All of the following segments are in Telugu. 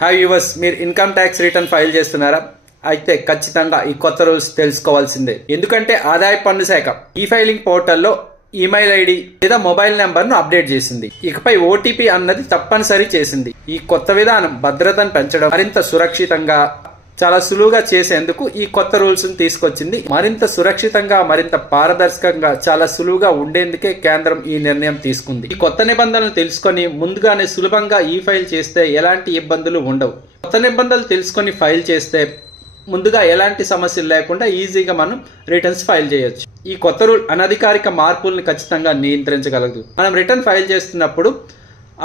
హాయ్ వ్యూవర్స్, మీరు ఇన్కమ్ ట్యాక్స్ రిటర్న్ ఫైల్ చేస్తున్నారా? అయితే ఖచ్చితంగా ఈ కొత్త రూల్స్ తెలుసుకోవాల్సిందే. ఎందుకంటే ఆదాయ పన్ను శాఖ ఈ ఫైలింగ్ పోర్టల్లో ఈమెయిల్ ఐడి లేదా మొబైల్ నెంబర్ను అప్డేట్ చేసింది. ఇకపై ఓటీపీ అన్నది తప్పనిసరి చేసింది. ఈ కొత్త విధానం భద్రతను పెంచడం, మరింత సురక్షితంగా చాలా సులువుగా చేసేందుకు ఈ కొత్త రూల్స్ తీసుకొచ్చింది. మరింత సురక్షితంగా, మరింత పారదర్శకంగా, చాలా సులువుగా ఉండేందుకే కేంద్రం ఈ నిర్ణయం తీసుకుంది. ఈ కొత్త నిబంధనలు తెలుసుకొని ముందుగానే సులభంగా ఈ ఫైల్ చేస్తే ఎలాంటి ఇబ్బందులు ఉండవు. కొత్త నిబంధనలు తెలుసుకొని ఫైల్ చేస్తే ముందుగా ఎలాంటి సమస్యలు లేకుండా ఈజీగా మనం రిటర్న్స్ ఫైల్ చేయొచ్చు. ఈ కొత్త రూల్ అనధికారిక మార్పుల్ని ఖచ్చితంగా నియంత్రించగలదు. మనం రిటర్న్ ఫైల్ చేస్తున్నప్పుడు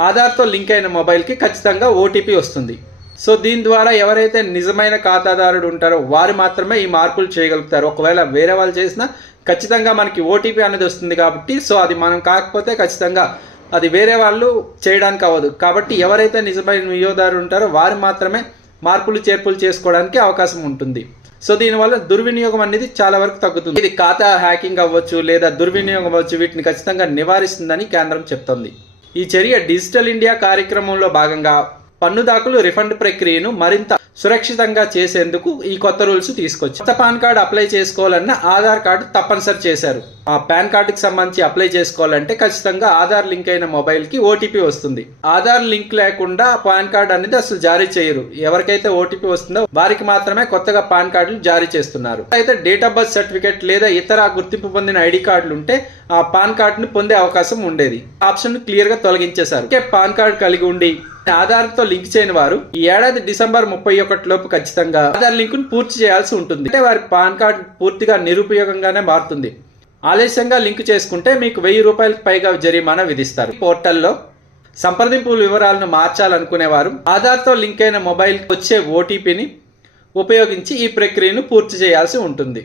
ఆధార్తో లింక్ అయిన మొబైల్కి ఖచ్చితంగా ఓటీపీ వస్తుంది. సో దీని ద్వారా ఎవరైతే నిజమైన ఖాతాదారుడు ఉంటారో వారు మాత్రమే ఈ మార్పులు చేయగలుగుతారు. ఒకవేళ వేరే వాళ్ళు చేసినా ఖచ్చితంగా మనకి ఓటీపీ అనేది వస్తుంది కాబట్టి, సో అది మనం కాకపోతే ఖచ్చితంగా అది వేరే వాళ్ళు చేయడానికి అవ్వదు. కాబట్టి ఎవరైతే నిజమైన వినియోగదారుడు ఉంటారో వారు మాత్రమే మార్పులు చేర్పులు చేసుకోవడానికి అవకాశం ఉంటుంది. సో దీనివల్ల దుర్వినియోగం అనేది చాలా వరకు తగ్గుతుంది. ఇది ఖాతా హ్యాకింగ్ అవ్వచ్చు లేదా దుర్వినియోగం అవ్వచ్చు, వీటిని ఖచ్చితంగా నివారిస్తుందని కేంద్రం చెప్తోంది. ఈ చర్య డిజిటల్ ఇండియా కార్యక్రమంలో భాగంగా పన్ను దాఖలు రిఫండ్ ప్రక్రియను మరింత సురక్షితంగా చేసేందుకు ఈ కొత్త రూల్స్ తీసుకొచ్చి కొత్త పాన్ కార్డు అప్లై చేసుకోవాలన్నా ఆధార్ కార్డు తప్పనిసరి చేశారు. ఆ పాన్ కార్డుకి సంబంధించి అప్లై చేసుకోవాలంటే ఖచ్చితంగా ఆధార్ లింక్ అయిన మొబైల్కి ఓటీపీ వస్తుంది. ఆధార్ లింక్ లేకుండా పాన్ కార్డు అనేది అసలు జారీ చేయరు. ఎవరికైతే ఓటీపీ వస్తుందో వారికి మాత్రమే కొత్తగా పాన్ కార్డులు జారీ చేస్తున్నారు. అయితే డేట్ ఆఫ్ బర్త్ సర్టిఫికేట్ లేదా ఇతర గుర్తింపు పొందిన ఐడి కార్డులు ఉంటే ఆ పాన్ కార్డును పొందే అవకాశం ఉండేది. ఆప్షన్ క్లియర్ గా తొలగించేశారు. పాన్ కార్డు కలిగి ఉండి ఆధార్తో లింక్ చేయని వారు ఈ ఏడాది డిసెంబర్ 31 లోపు ఖచ్చితంగా ఆధార్ లింక్ ను పూర్తి చేయాల్సి ఉంటుంది. అంటే వారి పాన్ కార్డు పూర్తిగా నిరుపయోగంగానే మారుతుంది. ఆలస్యంగా లింక్ చేసుకుంటే మీకు 1000 రూపాయలకు పైగా జరిమానా విధిస్తారు. పోర్టల్లో సంప్రదింపుల వివరాలను మార్చాలనుకునేవారు ఆధార్తో లింక్ అయిన మొబైల్ వచ్చే ఓటీపీని ఉపయోగించి ఈ ప్రక్రియను పూర్తి చేయాల్సి ఉంటుంది.